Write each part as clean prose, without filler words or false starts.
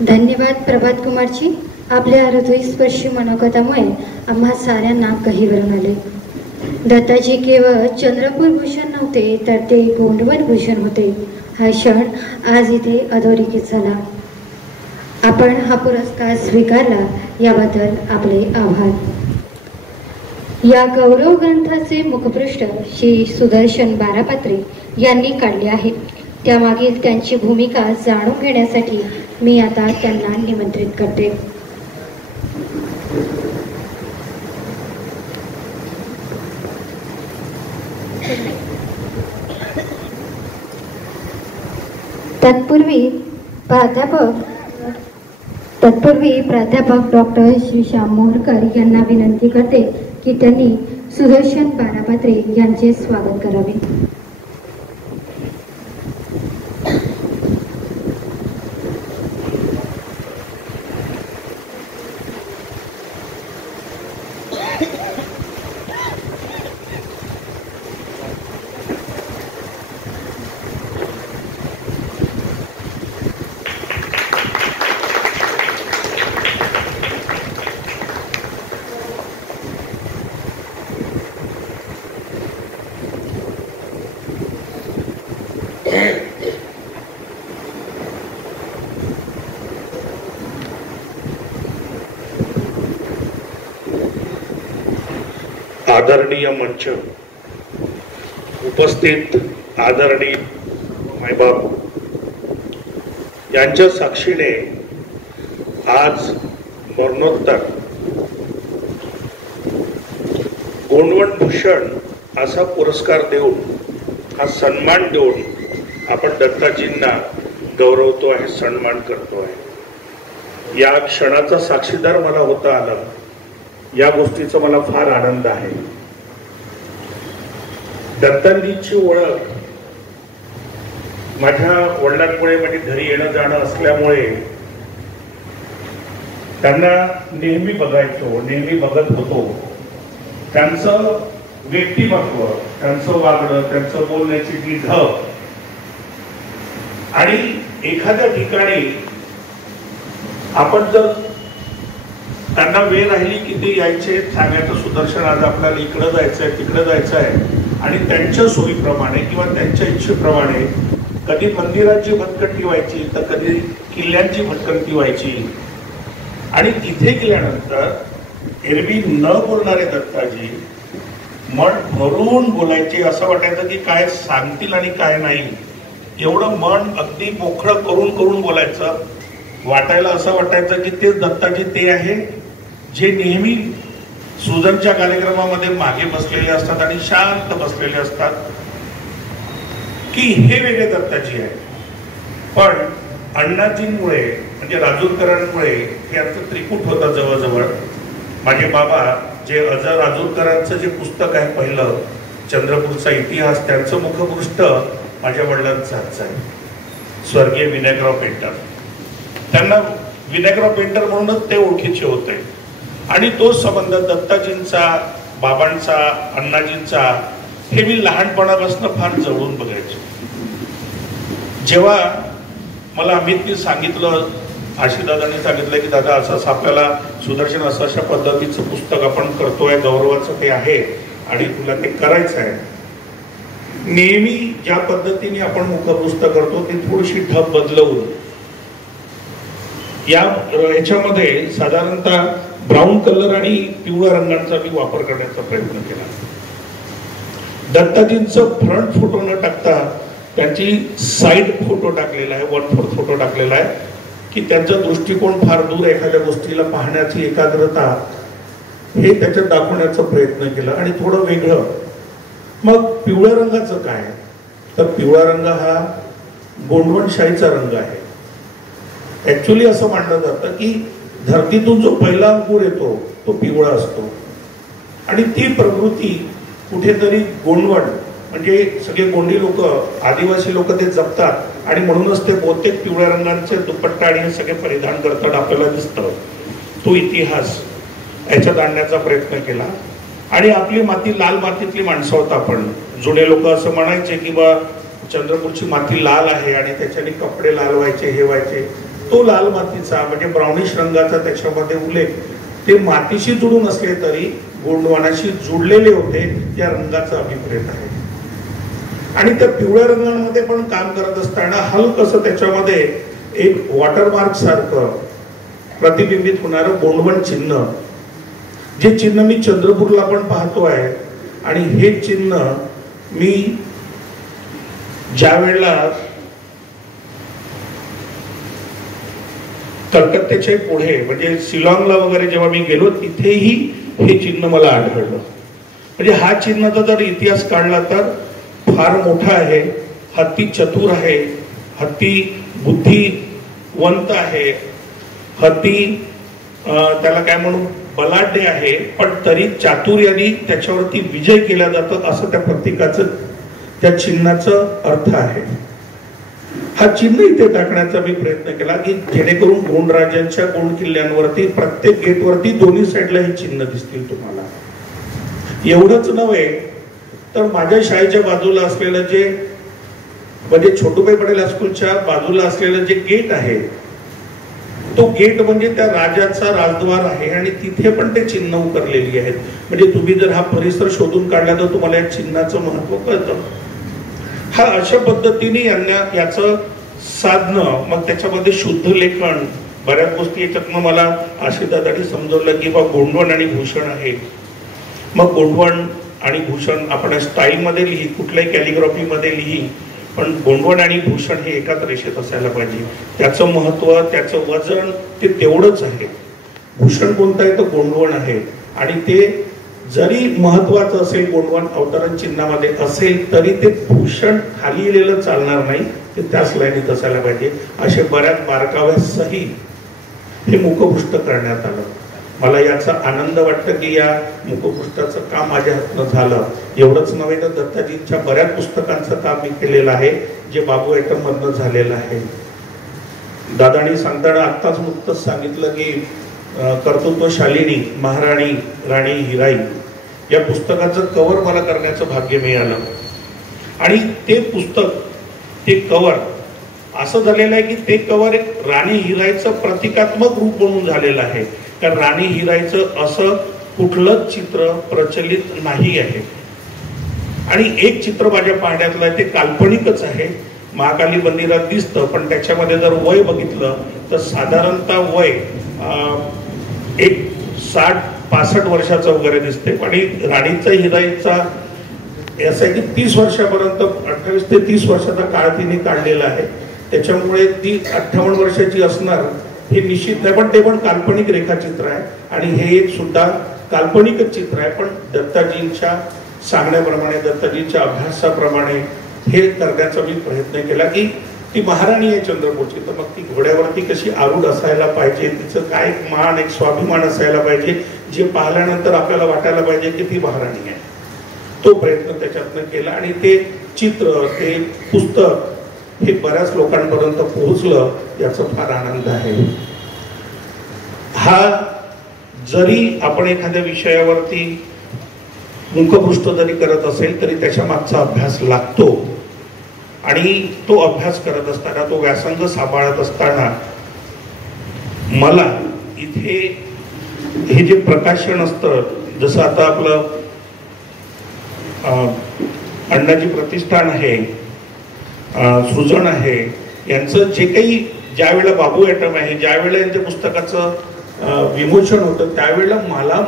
धन्यवाद प्रभात कुमारजी. आपल्या हृदयस्पर्शी मनोगतामुळे आम्हा साऱ्यांना कहीवरून आले. दत्ताजी केवळ चंद्रपूर भूषण नव्हते तर ते गोंडवन भूषण होते. हा क्षण आज इथे अधोरेखित झाला. आपण हा पुरस्कार स्वीकारला याबद्दल आपले आभार. या गौरव ग्रंथाचे मुखपृष्ठ श्री सुदर्शन बारापात्रे यांनी काढले आहे. त्यामागील त्यांची भूमिका जाणून घेण्यासाठी मी आता त्यांना निमंत्रित करते. तत्पूर्वी प्राध्यापक डॉक्टर श्री श्याम मोहरकर यांना विनंती करते की त्यांनी सुदर्शन बारापात्रे यांचे स्वागत करावे. आदरणीय मंच, उपस्थित आदरणीय मायबाप यांच्या साक्षीने आज मरणोत्तर गोंडवन भूषण असा पुरस्कार देऊन, हा सन्मान देऊन आपण दत्ताजींना गौरवतो आहे, सन्मान करतो आहे. या क्षणाचा साक्षीदार मला होता आला, या गोष्टीचा मला फार आनंद आहे. दत्ताजींची ओळख माझ्या वडिलांमुळे, म्हणजे घरी येणं जाणं असल्यामुळे त्यांना नेहमी बघायचो, नेहमी बघत होतो. त्यांचं व्यक्तिमत्व, त्यांचं वागणं, त्यांचं बोलण्याची जी ढब, आणि एखाद्या ठिकाणी आपण जर त्यांना वेळ राहिली की ते यायचे, सांगायचं सुदर्शन आज आपल्याला इकडं जायचंय, तिकडं जायचं आहे, आणि त्यांच्या सोयीप्रमाणे किंवा त्यांच्या इच्छेप्रमाणे कधी मंदिराची भटकंती व्हायची तर कधी किल्ल्यांची भटकंती व्हायची. आणि तिथे गेल्यानंतर एरवी न बोलणारे दत्ताजी मन भरून बोलायचे. असं वाटायचं की काय सांगतील आणि काय नाही, एवढं मन अगदी मोकळं करून करून बोलायचं. वाटायला असं वाटायचं की ते दत्ताजी ते आहे जे नेहमी सुजनच्या कार्यक्रमामध्ये मागे बसलेले असतात आणि शांत बसलेले असतात, की हे वेगळे दत्ताजी आहे. पण अण्णाजींमुळे, म्हणजे राजूरकरांमुळे हे आमचं त्रिकूट होतं जवळजवळ. माझे बाबा जे अजर राजूरकरांचं जे पुस्तक आहे पहिलं, चंद्रपूरचा इतिहास, त्यांचं मुखपृष्ठ माझ्या वडिलांचा हातचं आहे, स्वर्गीय विनायकराव पेंटर. त्यांना विनायकराव पेंटर म्हणूनच ते ओळखीचे होते. आणि तो संबंध दत्ताजींचा, बाबांचा, अण्णाजींचा हे मी लहानपणापासून फार जवळून बघायचो. जेव्हा मला अमितने सांगितलं, आशीदादांनी सांगितलं की दादा असं आपल्याला सुदर्शन असं अशा पद्धतीचं पुस्तक आपण करतोय, गौरवाचं ते आहे आणि तुला ते करायचं आहे. नेहमी ज्या पद्धतीने आपण मुखपुस्तक करतो ती थोडीशी ढब बदलवून याच्यामध्ये साधारणतः ब्राऊन कलर आणि पिवळ्या रंगांचा मी वापर करण्याचा प्रयत्न केला. दत्ताजींचं फ्रंट फोटो न टाकता त्यांची साइड फोटो टाकलेला आहे, 1/4 फोटो टाकलेला आहे, की त्यांचा दृष्टिकोन फार दूर, एखाद्या गोष्टीला पाहण्याची एकाग्रता हे त्याच्यात दाखवण्याचा प्रयत्न केला. आणि थोडं वेगळं. मग पिवळ्या रंगाचं काय, तर पिवळा रंग हा गोंडवनशाहीचा रंग आहे. ऍक्च्युली असं मानलं जातं की धरतीतून जो पहिला अंकुर येतो तो पिवळा असतो, आणि ती प्रवृत्ती कुठेतरी गोंडवन, म्हणजे सगळे गोंडी लोक, आदिवासी लोक ते जपतात, आणि म्हणूनच ते बहुतेक पिवळ्या रंगाचे दुपट्टा आणि हे सगळे परिधान करतात आपल्याला दिसतं. तो इतिहास याच्यात आणण्याचा प्रयत्न केला. आणि आपली माती लाल मातीतली माणसं होत आपण. जुने लोक असं म्हणायचे की बा चंद्रपूरची माती लाल आहे आणि त्याच्याने कपडे लाल व्हायचे, हे व्हायचे. तो लाल मातीचा म्हणजे ब्राउनिश रंगाचा त्याच्यामध्ये उल्लेख ते मातीशी जुळून असले तरी गोंडवानाशी जुळलेले होते या रंगाचा अभिप्रेत आहे. आणि त्या पिवळ्या रंगांमध्ये पण काम करत असताना हलकसं त्याच्यामध्ये एक वॉटरमार्क सारखं प्रतिबिंबित होणारं गोंडवन चिन्ह, जे चिन्ह मी चंद्रपूरला पण पाहतो आहे. आणि हे चिन्ह मी ज्या वेळेला कलकत्त्याच्या पुढे म्हणजे शिलाँगला वगैरे जेव्हा मी गेलो तिथेही हे चिन्ह मला आढळलं. म्हणजे हा चिन्हाचा जर इतिहास काढला तर फार मोठा आहे. हत्ती चतुर आहे, हत्ती बुद्धिवंत आहे, हत्ती त्याला काय म्हणू बलाढ्य आहे, पण तरी चातुर्याने त्याच्यावरती विजय केला जातो असं त्या प्रतीकाचं त्या चिन्हाचं अर्थ आहे. हा चिन्ह इथे टाकण्याचा मी प्रयत्न केला की जेणेकरून गोंड राजांच्या गोंड किल्ल्यांवरती प्रत्येक गेटवरती दोन्ही साईडला हे चिन्ह दिसतील तुम्हाला. एवढंच नव्हे तर माझ्या शाळेच्या बाजूला असलेलं जे म्हणजे छोटूबाई पटेल हायस्कूलच्या बाजूला असलेलं जे गेट आहे तो गेट म्हणजे त्या राजाचा राजद्वार आहे आणि तिथे पण ते चिन्ह उतरलेली आहेत. म्हणजे तुम्ही जर हा परिसर शोधून काढला तर तुम्हाला या चिन्हाचं महत्व कळतं. हा अशा पद्धतीने याचं साधनं मग त्याच्यामध्ये शुद्ध लेखन बऱ्याच गोष्टी याच्यातनं मला आशिषदादांनी समजवलं की बा गोंडवन आणि भूषण आहे. मग गोंडवन आणि भूषण आपण स्टाईलमध्ये लिही, कुठल्याही कॅलिग्राफीमध्ये लिही, पण गोंडवन आणि भूषण हे एकाच रेषेत असायला पाहिजे. त्याचं महत्व त्याचं वजन ते तेवढंच आहे. भूषण कोणतं आहे तर गोंडवन आहे आणि ते जरी महत्वाचं असेल गोंडवन अवतरण चिन्हामध्ये असेल तरी ते भूषण खाली लिहिलेलं चालणार नाही, ते त्याच लाईनीत असायला पाहिजे. असे बऱ्याच बारकाव्यासही हे मुखपृष्ठ करण्यात आलं. मला याचा आनंद वाटतं की या मुखपृष्ठाचं काम माझ्या हातनं झालं. एवढंच नव्हे तर दत्ताजींच्या बऱ्याच पुस्तकांचं काम मी केलेलं आहे जे बाबू आयटम मधनं झालेलं आहे. दादांनी सांगताना आत्ताच नुकतंच सांगितलं की कर्तृत्वशालिनी महाराणी राणी हिराई या पुस्तकाचं कव्हर मला करण्याचं भाग्य मिळालं. आणि ते पुस्तक ते कव्हर असं झालेलं आहे की ते कव्हर एक राणी हिराईचं प्रतिकात्मक रूप म्हणून झालेलं आहे. कारण राणी हिराईचं असं कुठलंच चित्र प्रचलित नाही आहे. आणि एक चित्र माझ्या पाहण्यातलं आहे ते काल्पनिकच आहे. महाकाली मंदिरात दिसतं पण त्याच्यामध्ये जर वय बघितलं तर साधारणतः वय एक 60-65 वर्षाचं वगैरे दिसते. आणि राणीचा हिराईचा असं आहे की 30 वर्षापर्यंत 28 ते 30 वर्षाचा काळ तिने काढलेला आहे. त्याच्यामुळे ती 58 वर्षाची असणार हे निश्चित नाही, पण ते पण काल्पनिक रेखाचित्र आहे. आणि हे एक सुद्धा काल्पनिकच चित्र आहे, पण दत्ताजींच्या सांगण्याप्रमाणे दत्ताजींच्या अभ्यासाप्रमाणे हे करण्याचा मी प्रयत्न केला की ती महाराणी आहे चंद्रपूरची, तर मग ती घोड्यावरती कशी आरूढ असायला पाहिजे, तिचं काय एक मान एक स्वाभिमान असायला पाहिजे, जे पाहिल्यानंतर आपल्याला वाटायला पाहिजे की ती महाराणी आहे. तो प्रयत्न त्याच्यातनं केला आणि ते चित्र ते पुस्तक हे बऱ्याच लोकांपर्यंत पोहोचलं याचा फार आनंद आहे. हा जरी आपण एखाद्या विषयावरती मुखपृष्ठ जरी करत असेल तरी त्याच्या मागचा अभ्यास लागतो. आणि तो अभ्यास करत असताना तो व्यासंग सांभाळत असताना मला इथे हे जे प्रकाशन असतं जसं आता आपलं अण्णाजी प्रतिष्ठान आहे, सृजन आहे, यांचं जे काही ज्या वेळेला बाबू आयटम आहे ज्या वेळेला यांच्या पुस्तकाचं विमोचन होतं त्यावेळेला मला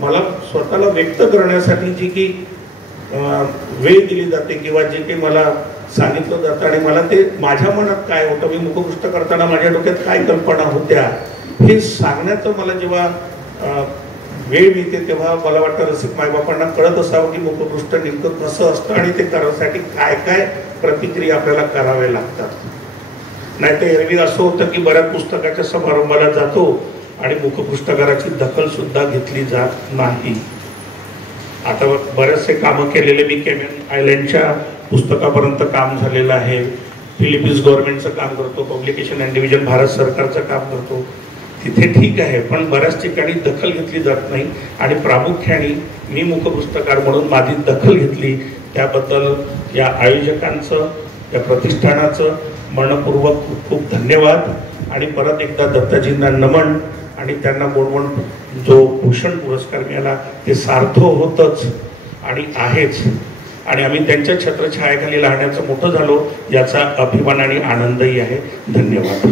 मला स्वतःला व्यक्त करण्यासाठी जी की वेळ दिली जाते किंवा जे काही मला सांगितलं जातं आणि मला ते माझ्या मनात काय होतं, मी मुखपृष्ठ करताना माझ्या डोक्यात काय कल्पना होत्या हे सांगण्याचं मला जेव्हा वेळ मिळते तेव्हा मला वाटतं रसिक मायबापांना कळत असावं की मुखपृष्ठ नेमकं कसं असतं आणि ते करण्यासाठी काय काय प्रतिक्रिया आपल्याला कराव्या लागतात. नाही तर एरवी असं होतं की बऱ्याच पुस्तकाच्या समारंभाला जातो आणि मुखपृष्ठकाराची दखल सुद्धा घेतली जात नाही. आता बरेचसे कामं केलेले मी केमन आयलँडच्या पुस्तकापर्यंत काम झालेलं आहे, फिलिपिन्स गव्हर्नमेंटचं काम करतो, पब्लिकेशन अँड डिव्हिजन भारत सरकारचं काम करतो, तिथे ठीक आहे, पण बऱ्याच ठिकाणी दखल घेतली जात नाही. आणि प्रामुख्याने मी मुखपृष्ठकार म्हणून माझी दखल घेतली त्याबद्दल या आयोजकांचं या प्रतिष्ठानाचं मनपूर्वक खूप खूप धन्यवाद. आणि परत एकदा दत्ताजींना नमन आणि त्यांना गोंडवन जो भूषण पुरस्कार मिळाला ते सार्थ होतच आणि आहेच आणि आम्ही त्यांच्या छत्रछायाखाली राहण्याचं मोठं झालो याचा अभिमान आणि आनंदही आहे. धन्यवाद.